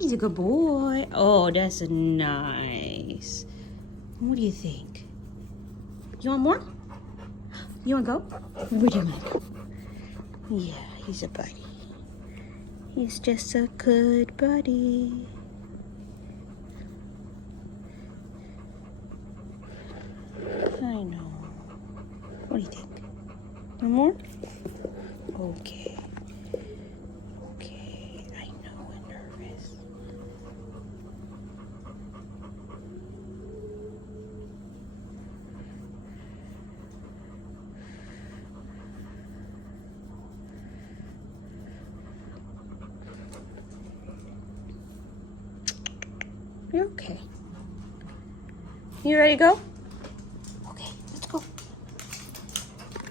He's a good boy. Oh, that's nice. What do you think? You want more? You want to go? Where do you want to go? Yeah, he's a buddy. He's just a good buddy. I know. What do you think? One more? Okay. Okay, I know I'm nervous. You're okay. You ready to go?